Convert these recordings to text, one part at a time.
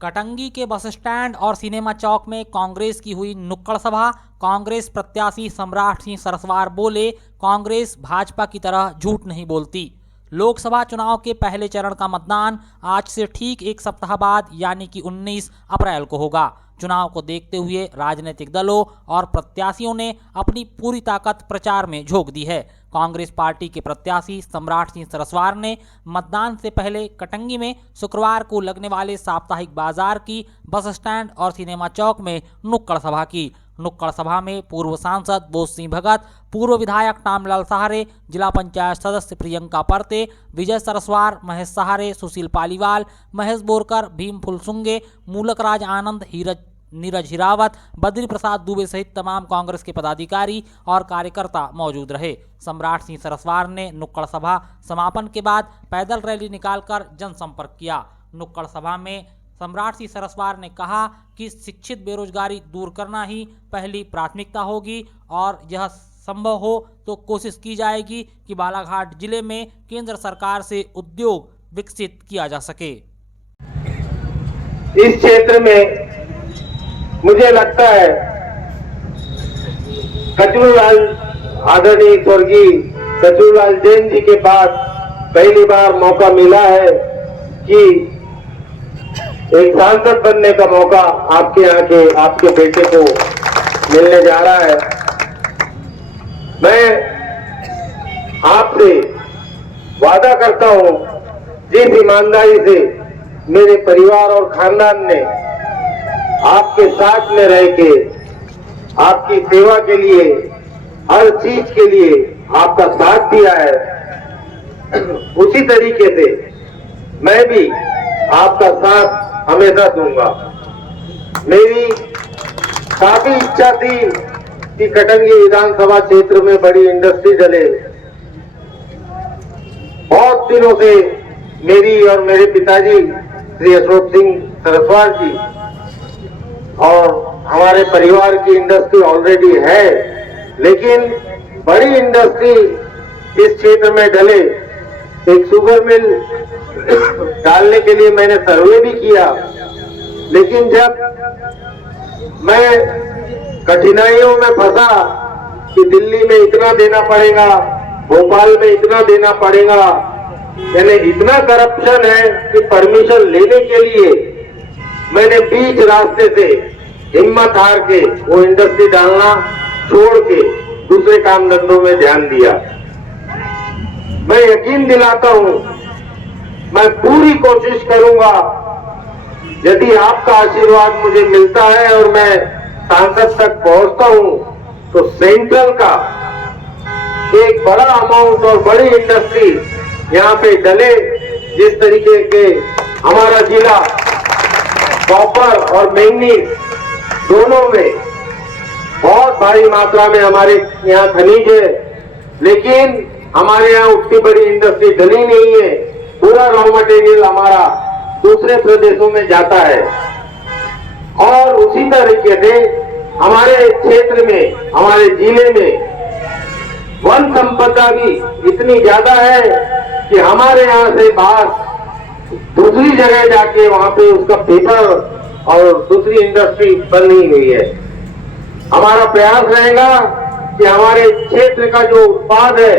कटंगी के bus stand और cinema चौक में कांग्रेस की हुई नुक्कड़ सभा। कांग्रेस प्रत्याशी सम्राट सिंह सरस्वार बोले, कांग्रेस भाजपा की तरह झूठ नहीं बोलती। लोकसभा चुनाव के पहले चरण का मतदान आज से ठीक एक सप्ताह बाद यानी कि 19 अप्रैल को होगा। चुनाव को देखते हुए राजनीतिक दलों और प्रत्याशियों ने अपनी पूरी ताकत प्रचार में झोंक दी है। कांग्रेस पार्टी के प्रत्याशी सम्राट सिंह सरस्वार ने मतदान से पहले कटंगी में शुक्रवार को लगने वाले साप्ताहिक बाजार की बस स्टैंड और सिनेमा चौक में नुक्कड़ सभा की। नुक्कड़ सभा में पूर्व सांसद बोध सिंह भगत, पूर्व विधायक टामलाल सहारे, जिला पंचायत सदस्य प्रियंका परते, विजय सरस्वार, महेश सहारे, सुशील पालीवाल, महेश बोरकर, भीम फुलसुंगे, मूलकराज आनंद, नीरज हिरावत, बद्री प्रसाद दुबे सहित तमाम कांग्रेस के पदाधिकारी और कार्यकर्ता मौजूद रहे। सम्राट सिंह सरस्वार ने नुक्कड़ सभा समापन के बाद पैदल रैली निकालकर जनसंपर्क किया। नुक्कड़ सभा में सम्राट सिंह सरस्वार ने कहा कि शिक्षित बेरोजगारी दूर करना ही पहली प्राथमिकता होगी और यह संभव हो तो कोशिश की जाएगी कि बालाघाट जिले में केंद्र सरकार से उद्योग विकसित किया जा सके। इस क्षेत्र में मुझे लगता है कचरूलाल, आदरणीय स्वर्गीय कचरूलाल जैन जी के बाद पहली बार मौका मिला है कि एक सांसद बनने का मौका आपके यहाँ के आपके बेटे को मिलने जा रहा है। मैं आपसे वादा करता हूं, जिस ईमानदारी से मेरे परिवार और खानदान ने आपके साथ में रह के आपकी सेवा के लिए, हर चीज के लिए आपका साथ दिया है, उसी तरीके से मैं भी आपका साथ हमेशा दूंगा। मेरी काफी इच्छा थी कि कटंगी विधानसभा क्षेत्र में बड़ी इंडस्ट्री डले। बहुत दिनों से मेरी और मेरे पिताजी श्री अशोक सिंह सरस्वार जी और हमारे परिवार की इंडस्ट्री ऑलरेडी है, लेकिन बड़ी इंडस्ट्री इस क्षेत्र में डले। एक शुगर मिल डालने के लिए मैंने सर्वे भी किया, लेकिन जब मैं कठिनाइयों में फंसा कि दिल्ली में इतना देना पड़ेगा, भोपाल में इतना देना पड़ेगा, यानी इतना करप्शन है कि परमिशन लेने के लिए मैंने बीच रास्ते से हिम्मत हार के वो इंडस्ट्री डालना छोड़ के दूसरे काम धंधों में ध्यान दिया। मैं यकीन दिलाता हूं, मैं पूरी कोशिश करूंगा, यदि आपका आशीर्वाद मुझे मिलता है और मैं सांसद तक पहुंचता हूं, तो सेंट्रल का एक बड़ा अमाउंट और बड़ी इंडस्ट्री यहाँ पे डले। जिस तरीके के हमारा जिला कॉपर और मैंगनीज दोनों में बहुत भारी मात्रा में हमारे यहाँ खनिज है, लेकिन हमारे यहाँ उतनी बड़ी इंडस्ट्री डली नहीं है। पूरा रॉ मटेरियल हमारा दूसरे प्रदेशों में जाता है। और उसी तरीके से हमारे क्षेत्र में, हमारे जिले में वन संपदा भी इतनी ज्यादा है कि हमारे यहाँ से बाहर दूसरी जगह जाके वहां पे उसका पेपर और दूसरी इंडस्ट्री बनी हुई है। हमारा प्रयास रहेगा कि हमारे क्षेत्र का जो उत्पाद है,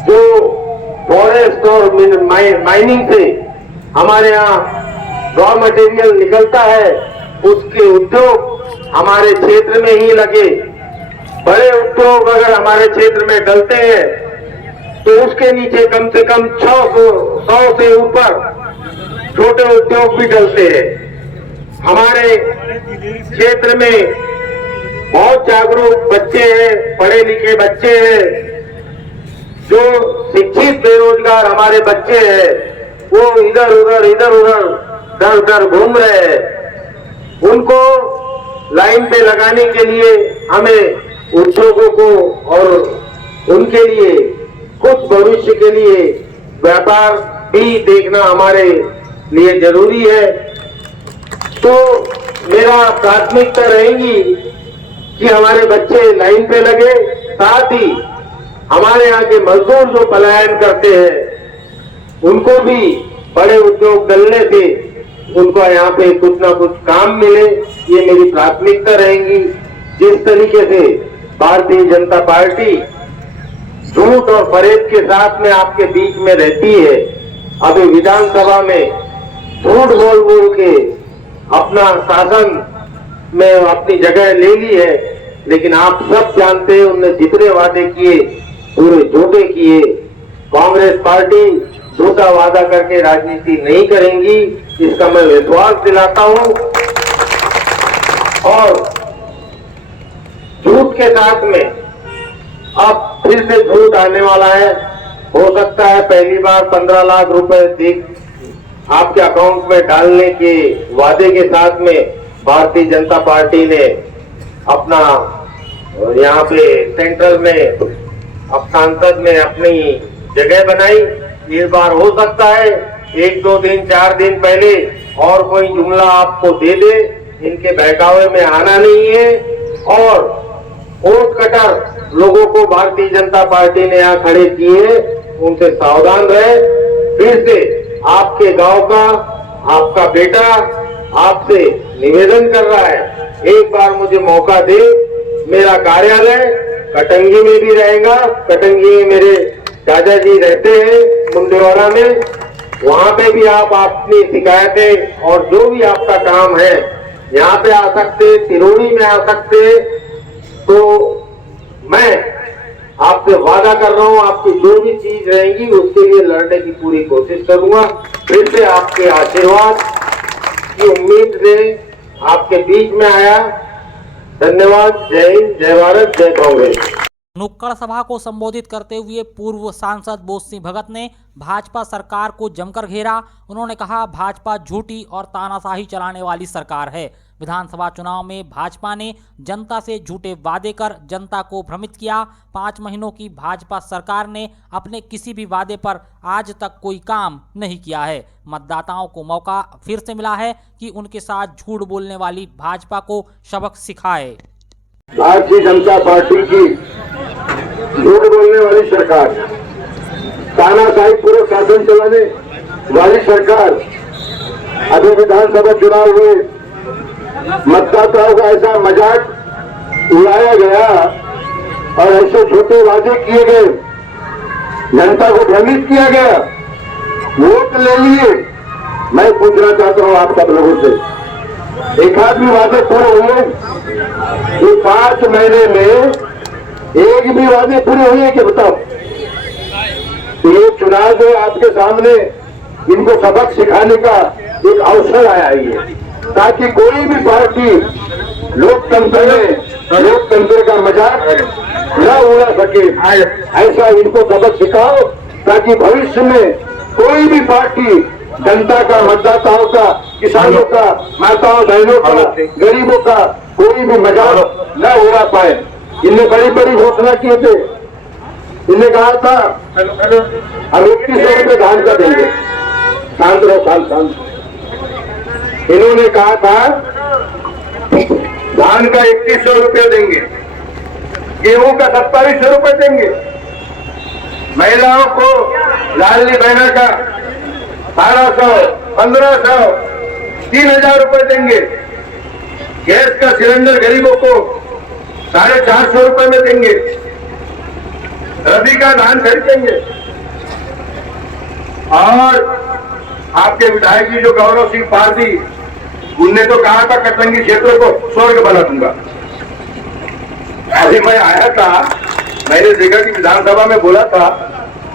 जो फॉरेस्ट और माइनिंग से हमारे यहाँ रॉ मटेरियल निकलता है, उसके उद्योग हमारे क्षेत्र में ही लगे। बड़े उद्योग अगर हमारे क्षेत्र में डलते हैं तो उसके नीचे कम से कम 100 से ऊपर छोटे उद्योग भी डलते हैं। हमारे क्षेत्र में बहुत जागरूक बच्चे हैं, पढ़े लिखे बच्चे हैं, जो शिक्षित बेरोजगार हमारे बच्चे हैं, वो इधर उधर दर दर घूम रहे हैं। उनको लाइन पे लगाने के लिए हमें उद्योगों को और उनके लिए कुछ भविष्य के लिए व्यापार भी देखना हमारे लिए जरूरी है। तो मेरा प्राथमिकता रहेगी कि हमारे बच्चे लाइन पे लगे, साथ ही हमारे यहाँ के मजदूर जो पलायन करते हैं उनको भी बड़े उद्योग डलने से उनको यहाँ पे कुछ ना कुछ काम मिले, ये मेरी प्राथमिकता रहेंगी। जिस तरीके से भारतीय जनता पार्टी झूठ और फरेब के साथ में आपके बीच में रहती है, अभी विधानसभा में झूठ बोल बोल के अपना शासन में अपनी जगह ले ली है, लेकिन आप सब जानते हैं उनने जितने वादे किए पूरे झूठे किए। कांग्रेस पार्टी झूठा वादा करके राजनीति नहीं करेंगी, इसका मैं विश्वास दिलाता हूं। और झूठ के साथ में अब फिर से झूठ आने वाला है। हो सकता है पहली बार 15 लाख रुपए आपके अकाउंट में डालने के वादे के साथ में भारतीय जनता पार्टी ने अपना यहाँ पे सेंट्रल में अब सांसद में अपनी जगह बनाई। इस बार हो सकता है 1, 2 दिन 4 दिन पहले और कोई जुमला आपको दे दे, इनके बहकावे में आना नहीं है। और वोट कटर लोगों को भारतीय जनता पार्टी ने यहाँ खड़े किए, उनसे सावधान रहे। फिर से आपके गांव का आपका बेटा आपसे निवेदन कर रहा है, एक बार मुझे मौका दे। मेरा कार्यालय कटंगी में भी रहेगा। कटंगी में मेरे दादाजी रहते हैं मुंडेवाड़ा में, वहां पे भी आप अपनी शिकायतें और जो भी आपका काम है यहाँ पे आ सकते, तिरोड़ी में आ सकते। तो मैं आपसे वादा कर रहा हूँ, आपकी जो भी चीज रहेंगी उसके लिए लड़ने की पूरी कोशिश करूंगा। फिर से आपके आशीर्वाद की उम्मीद से आपके बीच में आया। धन्यवाद। जय हिंद, जय भारत, जय कांग्रेस। नुक्कड़ सभा को संबोधित करते हुए पूर्व सांसद बोध सिंह भगत ने भाजपा सरकार को जमकर घेरा। उन्होंने कहा, भाजपा झूठी और तानाशाही चलाने वाली सरकार है। विधानसभा चुनाव में भाजपा ने जनता से झूठे वादे कर जनता को भ्रमित किया। 5 महीनों की भाजपा सरकार ने अपने किसी भी वादे पर आज तक कोई काम नहीं किया है। मतदाताओं को मौका फिर से मिला है कि उनके साथ झूठ बोलने वाली भाजपा को सबक सिखाए। भारतीय जनता पार्टी की झूठ बोलने वाली सरकार, तानाशाही पूर्व शासन चलाने वाली सरकार, अभी विधानसभा चुनाव हुए, मतदाताओं का ऐसा मजाक उड़ाया गया और ऐसे झूठे वादे किए गए, जनता को भ्रमित किया गया, वोट ले लिए। मैं पूछना चाहता हूं आप सब लोगों से, एक आध भी वादे पूरे हुए? ये 5 महीने में एक भी वादे पूरे हुए कि बताओ? ये चुनाव जो आपके सामने इनको सबक सिखाने का एक अवसर आया है, ताकि कोई भी पार्टी लोकतंत्र में लोकतंत्र का मजाक न उड़ा सके। ऐसा इनको सबक सिखाओ, ताकि भविष्य में कोई भी पार्टी जनता का, मतदाताओं का, किसानों का, माताओं बहनों का, गरीबों का कोई भी मजाक न उड़ा पाए। इनने बड़ी बड़ी घोषणा किए थे। इनने कहा था हम 2100 रुपये धान का देंगे। शांत रहो, शांत। इन्होंने कहा था धान का 2100 रुपये देंगे, गेहूं का 2700 रुपये देंगे, महिलाओं को लाडली बहना का 1200, 1500, 3000 रुपये देंगे, गैस का सिलेंडर गरीबों को 450 रुपये में देंगे, रबी का धान खरीदेंगे। और आपके विधायक जी जो गौरव सिंह पारदी, उनने तो कहा था कटंगी क्षेत्र को स्वर्ग बना दूंगा। अभी मैं आया था, मैंने देखा कि विधानसभा में बोला था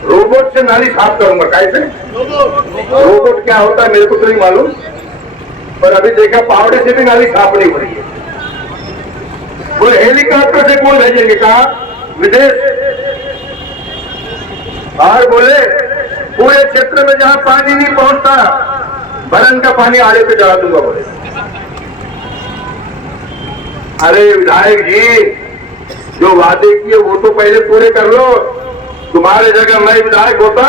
रोबोट से नाली साफ करूंगा। कैसे रोबोट क्या होता है मेरे को तो नहीं मालूम, पर अभी देखा पावड़े से भी नाली साफ नहीं हो रही है। वो हेलीकॉप्टर से कौन भेजेंगे? कहा विदेश। और बोले पूरे क्षेत्र में जहां पानी नहीं पहुंचता, बरन का पानी आड़े पे चढ़ा दूंगा। बोले अरे विधायक जी, जो वादे किए वो तो पहले पूरे कर लो। तुम्हारे जगह मैं विधायक होता,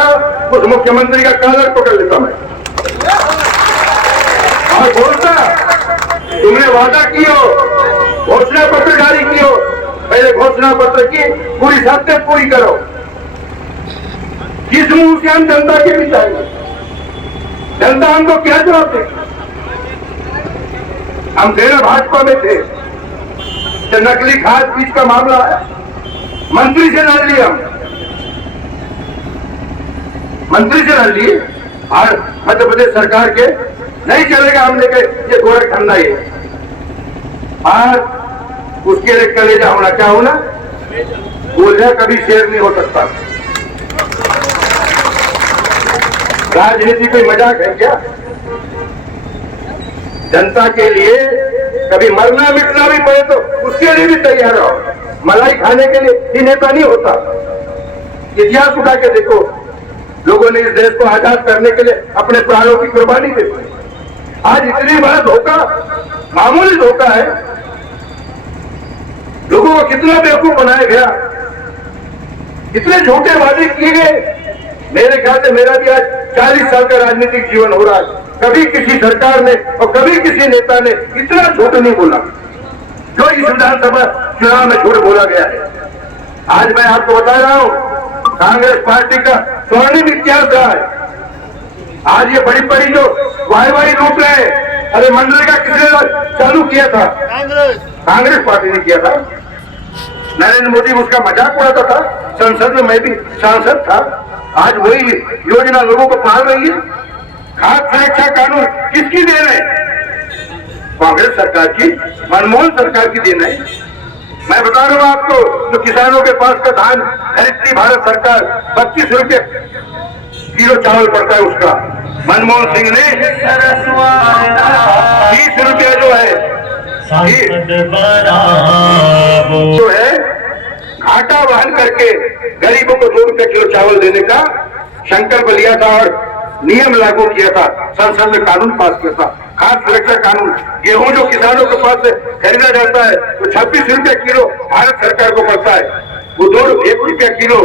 उस मुख्यमंत्री का कॉलर पकड़ लेता मैं और बोलता तुमने वादा कियो, घोषणा पत्र जारी कियो, पहले घोषणा पत्र की पूरी शर्तें पूरी करो। किस मुंह से हम जनता के बीच आएंगे? जनता हमको क्या जवाब देगी? हम तेरह भाजपा में थे, तो नकली खाद बीज का मामला है, मंत्री से लड़ लिए हम, मंत्री से लड़ लिए और मध्य प्रदेश सरकार के नहीं चलेगा, हमने कहा ये गोरख धंधा है। और उसके लिए कलेजा होना, क्या होना, बोलिया कभी शेर नहीं हो सकता। राजनीति कोई मजाक है क्या? जनता के लिए कभी मरना मिटना भी पड़े तो उसके लिए भी तैयार रहो। मलाई खाने के लिए ही नेता नहीं होता। इतिहास उठा के देखो, लोगों ने इस देश को आजाद करने के लिए अपने प्राणों की कुर्बानी दी। आज इतनी बड़ा धोखा, मामूली धोखा है, लोगों को कितना बेवकूफ बनाया गया, कितने झूठे वादे किए गए। मेरे ख्याल से मेरा भी आज 40 साल का राजनीतिक जीवन हो रहा है, कभी किसी सरकार ने और कभी किसी नेता ने इतना झूठ नहीं बोला जो इस विधानसभा चुनाव में झूठ बोला गया है। आज मैं आपको बता रहा हूं, कांग्रेस पार्टी का स्वर्णिम इतिहास रहा है। आज ये बड़ी बड़ी जो वाई लूट रहे हैं, अरे मनरेगा किसने चालू किया था? कांग्रेस पार्टी ने किया था। नरेंद्र मोदी उसका मजाक उड़ाता था, संसद में मैं भी सांसद था। आज वही योजना लोगों को पाल रही है। खाद्य सुरक्षा कानून किसकी देन है? कांग्रेस सरकार की, मनमोहन सरकार की देन है। मैं बता रहा हूं आपको, जो किसानों के पास का धान खरीदती भारत सरकार, 32 रुपये किलो चावल पड़ता है उसका, मनमोहन सिंह ने 30 रुपया जो है घाटा वहन करके गरीबों को 2 रुपये किलो चावल देने का संकल्प लिया था और नियम लागू किया था, संसद में कानून पास किया था। खाद्य सुरक्षा कानून, गेहूं जो किसानों के पास से खरीदा जाता है वो 26 रुपये किलो भारत सरकार को पड़ता है, वो 1 रुपया किलो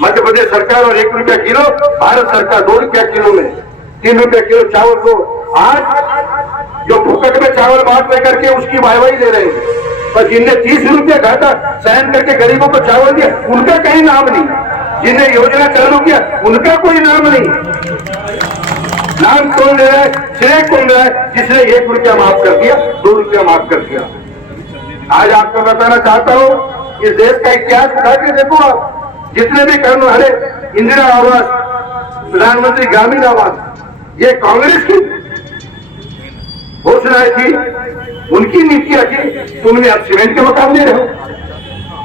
मध्य प्रदेश सरकार और 1 रुपया किलो भारत सरकार, 2 रुपया किलो में 3 रुपया किलो चावल को आज जो फुकट में चावल बांट लेकर के उसकी वाहवाही दे रहे हैं, पर जिनने 30 रुपया घाटा सहन करके गरीबों को चावल दिया उनका कहीं नाम नहीं, जिन्हें योजना चालू किया उनका कोई नाम नहीं। नाम कौन ले रहा है, श्रेय कौन रहा है? जिसने 1 रुपया माफ कर दिया, 2 रुपया माफ कर दिया। आज आपको बताना चाहता हूं, इस देश का इतिहास उठा के देखो आप, जितने भी कर्म, अरे इंदिरा आवास, प्रधानमंत्री ग्रामीण आवास, ये कांग्रेस की घोषणाएं थी, उनकी नीतियां थी, तुमने अब सीमेंट के मकान दे रहे हो।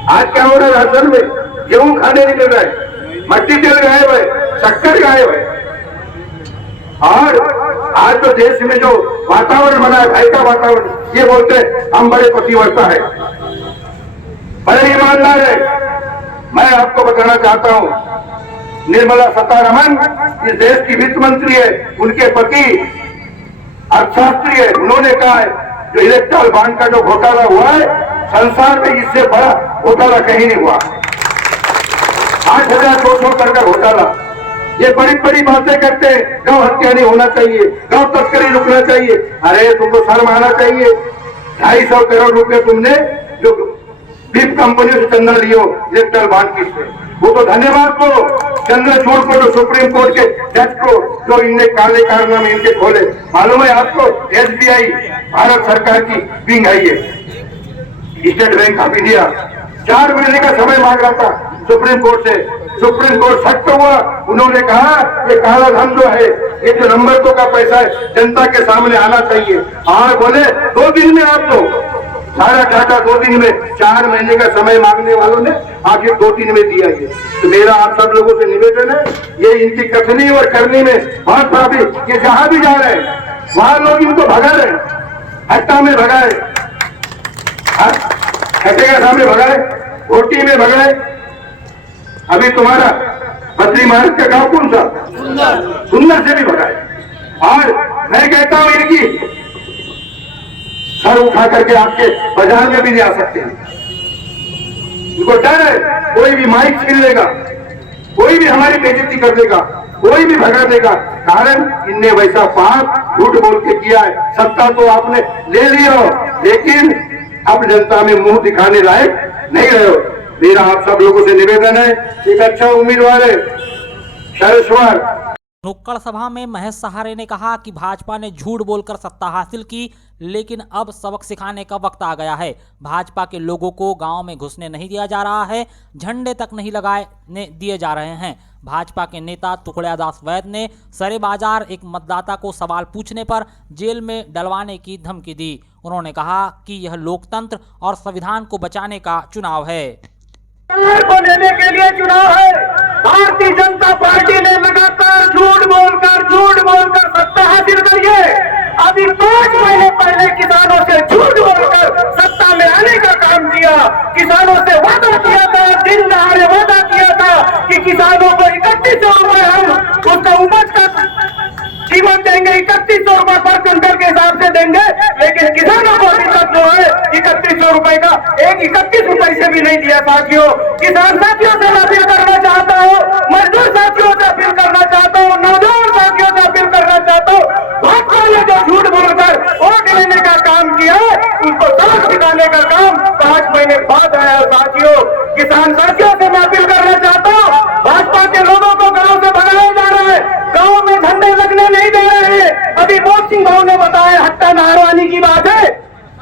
आज क्या हो रहा है, राशन में गेहूं खाने नहीं मिल रहा है, मट्टी तेल गायब है, शक्कर गायब है। और आज तो देश में जो वातावरण बना है, भय का वातावरण, ये बोलते हैं हम बड़े पतिव्रता है, बड़े ईमानदार है। मैं आपको बताना चाहता हूं, निर्मला सीतारमण इस देश की वित्त मंत्री है, उनके पति अर्थशास्त्री है। उन्होंने कहा है जो इलेक्ट्रल बॉन्ड का जो घोटाला हुआ है, संसार में इससे बड़ा घोटाला कहीं नहीं हुआ। 8,200 करोड़ का घोटाला। ये बड़ी बड़ी बातें करते हैं, गौ हत्या नहीं होना चाहिए, गौ तस्करी रुकना चाहिए। अरे तुमको शर्म आना चाहिए। 250 करोड़ रुपए तुमने जो बीफ कंपनी से चंदा लियो इलेक्ट्रल बॉन्ड किससे, वो तो धन्यवाद को चंद्रचूड़ को, जो सुप्रीम कोर्ट के जज को, जो इनने काले कारनामे इनके खोले। मालूम है आपको, SBI भारत सरकार की विंग है ये, स्टेट बैंक ऑफ इंडिया 4 महीने का समय मांग रहा था सुप्रीम कोर्ट से। सुप्रीम कोर्ट सख्त हुआ, उन्होंने कहा ये काला धन जो है, ये जो नंबर 2 का पैसा है, जनता के सामने आना चाहिए। और बोले 2 दिन में आप तो सारा डाटा 2 दिन में, 4 महीने का समय मांगने वालों ने आखिर 2 दिन में दिया। ये तो मेरा आप सब लोगों से निवेदन है, ये इनकी कथनी और करनी में बहुत बड़ा भी, ये जहां भी जा रहे हैं वहां लोग इनको भगा रहे, हट्टा में भगाए, हट्टे के सामने भगाए, ओटी में भगाए। अभी तुम्हारा बद्री महाराज का गांव कौन सा? सुंदर से भी भगाए। और मैं कहता हूं इनकी सर उठा करके आपके बाजार में भी नहीं आ सकते। इनको डर है, कोई भी माइक छीन लेगा, कोई भी हमारी बेइज्जती कर देगा, कोई भी भगा देगा। कारण इनने वैसा पाप झूठ बोल के किया है। सत्ता तो आपने ले लिया, लेकिन अब जनता में मुंह दिखाने लायक नहीं रहे हो। मेरा आप सब लोगों से निवेदन है, एक अच्छा उम्मीदवार है शरद नुक्कड़ सभा में महेश सहारे ने कहा कि भाजपा ने झूठ बोलकर सत्ता हासिल की, लेकिन अब सबक सिखाने का वक्त आ गया है। भाजपा के लोगों को गांव में घुसने नहीं दिया जा रहा है, झंडे तक नहीं लगाने दिए जा रहे हैं। भाजपा के नेता तुकड़िया दास वैद ने सरे बाजार एक मतदाता को सवाल पूछने पर जेल में डलवाने की धमकी दी। उन्होंने कहा कि यह लोकतंत्र और संविधान को बचाने का चुनाव है। को लेने के लिए चुनाव है। भारतीय जनता पार्टी ने लगातार झूठ बोलकर सत्ता हासिल करी है। अभी 5 महीने पहले किसानों से झूठ बोलकर सत्ता में आने का काम किया। किसानों से वादा किया था, दिन दहाड़े वादा किया था कि किसानों को 3100 रुपए हम उसका उपज का कीमत देंगे, 3100 रुपए पर क्विंटल के हिसाब से देंगे। लेकिन किसानों को अभी तक जो है 3100 रुपए का एक 31 रुपए से भी नहीं दिया। साथियों, किसान साथियों से मैं अपील करना चाहता हूँ, मजदूर साथियों से अपील करना चाहता हूँ, नौजवान साथियों से अपील करना चाहता हूँ। भाजपा ने जो झूठ बोलकर वोट लेने का काम किया, उसको सबक सिखाने का काम 5 महीने बाद आया। साथियों, किसान साथियों से मैं अपील करना चाहता हूँ, भाजपा के लोगों को गाँव से भगाया जा रहा है, गाँव में झंडे लगने नहीं दे रहे हैं। अभी बोक्सिंग भाव ने बताया हट्टा नारवानी की बात है।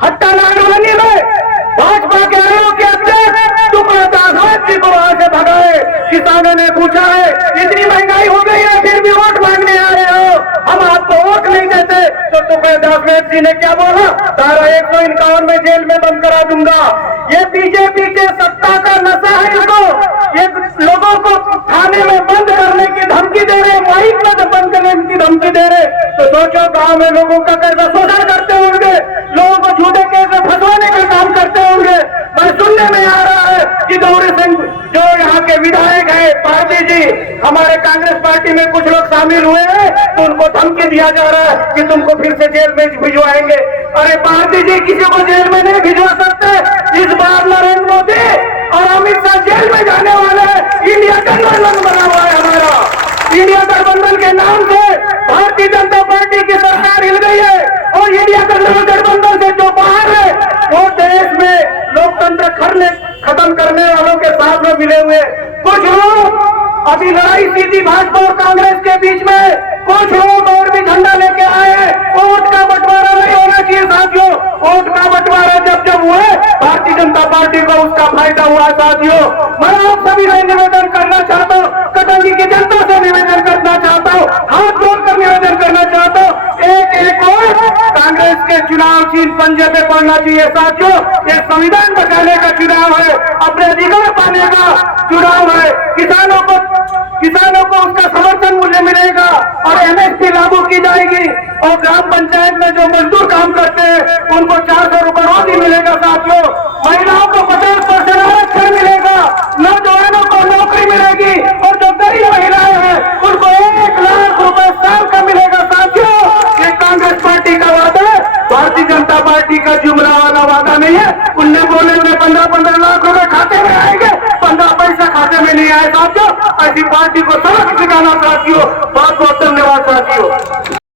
हट्टा नारवानी में भाजपा के आयोग के अध्यक्ष तुकड़िया दास वैद जी को वहां से भगाए। किसानों ने पूछा है, इतनी महंगाई हो गई है फिर भी वोट मांगने आ रहे हो, हम आपको वोट नहीं देते। तो तुकड़िया दास वैद जी ने क्या बोला? धारा 151 में जेल में बंद करा दूंगा। ये बीजेपी के सत्ता का नशा है। इसको ये लोगों को थाने में बंद करने की धमकी दे रहे, माइक में बंद करने की धमकी दे रहे। तो सोचो गांव में लोगों का कैसा शोषण करते होंगे, लोगों को झूठे केस में फंसवाने का काम करते होंगे। पर सुनने में आ रहा है कि गौरी सिंह जो यहाँ के विधायक है पार्टी जी, हमारे कांग्रेस पार्टी में कुछ लोग शामिल हुए हैं, तो उनको धमकी दिया जा रहा है कि तुमको फिर से जेल में भिजवाएंगे। अरे पार्टी जी किसी को जेल में नहीं भिजवा सकते। इस बार नरेंद्र मोदी और अमित शाह जेल में जाने वाले हैं। इंडिया गठबंधन बना हुआ है हमारा। इंडिया गठबंधन के नाम से भारतीय जनता पार्टी की सरकार हिल गई है, और इंडिया गठबंधन से जो बाहर है वो देश में लोकतंत्र खत्म करने वालों के साथ में मिले हुए। कुछ लोग अभी लड़ाई सीधी भाजपा और कांग्रेस के बीच में, कुछ लोग और भी झंडा लेके आए हैं। वोट का बंटवारा नहीं होना चाहिए साथियों। वोट का बंटवारा जब हुआ भारतीय जनता पार्टी को उसका फायदा हुआ। साथियों, मैं आप सभी से निवेदन करना चाहता हूँ, कटन जी की जनता से निवेदन करना चाहता हूँ, हाथ जोड़कर निवेदन करना चाहता हूँ, एक और कांग्रेस के चुनाव चिन्ह पंजे पे पड़ना चाहिए। साथियों, ये संविधान बचाने का चुनाव है, अपने अधिकार पाने का चुनाव है। किसानों को उसका समर्थन मूल्य मिलेगा और एमएसपी लागू की जाएगी, और ग्राम पंचायत में जो मजदूर काम करते हैं उनको 400 रुपए रोज ही मिलेगा। साथियों, महिलाओं को 50% आरक्षण मिलेगा, नौजवानों को नौकरी मिलेगी, और जो गरीब महिलाएं हैं उनको 1 लाख रुपए साल का मिलेगा। साथियों, ये कांग्रेस पार्टी का वादा है, भारतीय जनता पार्टी का जुमला वाला वादा नहीं है। उनने बोले उन्हें 15-15 लाख रुपए खाते में आएंगे, 15 पैसा खाते में नहीं आए। साथियों, ऐसी पार्टी को सबक सिखाना साथियों